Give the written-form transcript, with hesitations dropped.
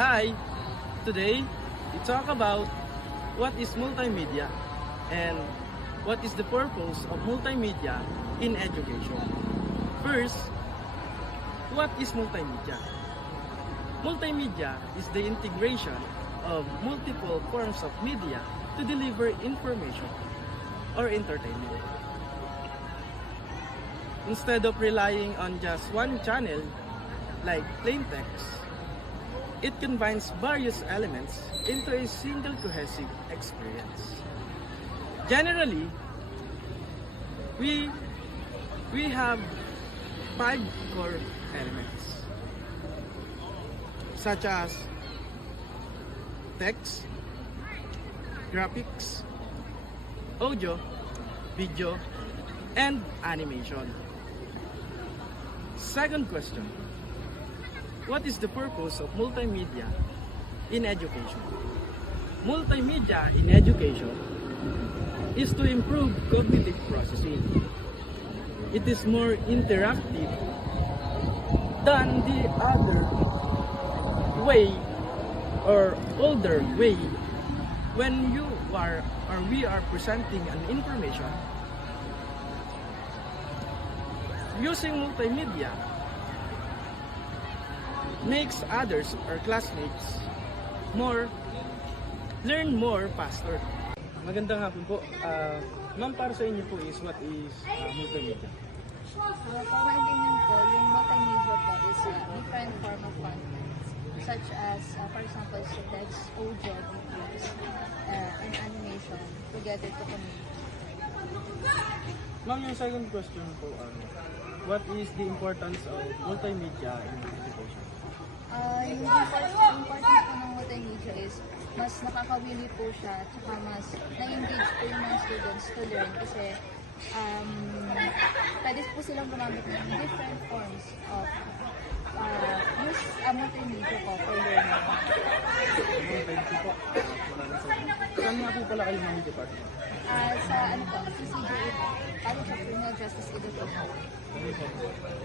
Hi! Today, we talk about what is multimedia and what is the purpose of multimedia in education. First, what is multimedia? Multimedia is the integration of multiple forms of media to deliver information or entertainment. Instead of relying on just one channel, like plain text, it combines various elements into a single cohesive experience. Generally, we have 5 core elements, such as text, graphics, audio, video, and animation. Second question: what is the purpose of multimedia in education? Multimedia in education is to improve cognitive processing. It is more interactive than the other way or older way when we are presenting an information. Using multimedia makes others or classmates learn more faster. Magandang hapon po. Ma'am, para sa inyo po is what is multimedia? For my opinion po, yung multimedia po is a different form of content, such as, for example, text, audio, videos, and animation together to communicate. Ma'am, yung second question po, what is the importance of multimedia in education? Yung importance po ng multimedia is mas nakakawili po siya, tsaka mas na-engage po yung mga students to learn kasi pwede po silang gumamit ng different forms of use multimedia po for learning. Thank you po. Saan nga po pala kayo ng department? Sa CCJA po, College of Criminal Justice Education.